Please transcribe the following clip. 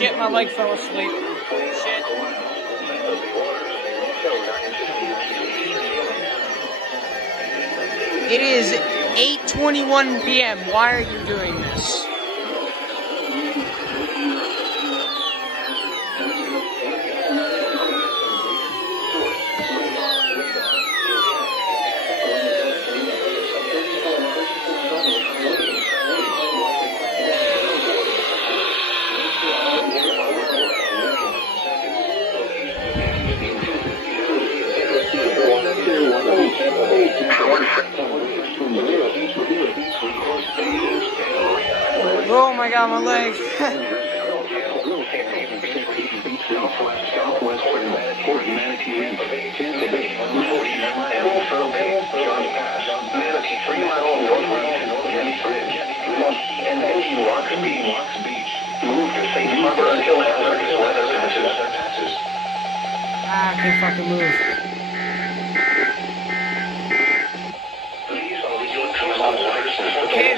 shit, my leg fell asleep. Shit. It is 8:21 p.m. Why are you doing this? Oh my god, my leg. I can't fucking move. Okay.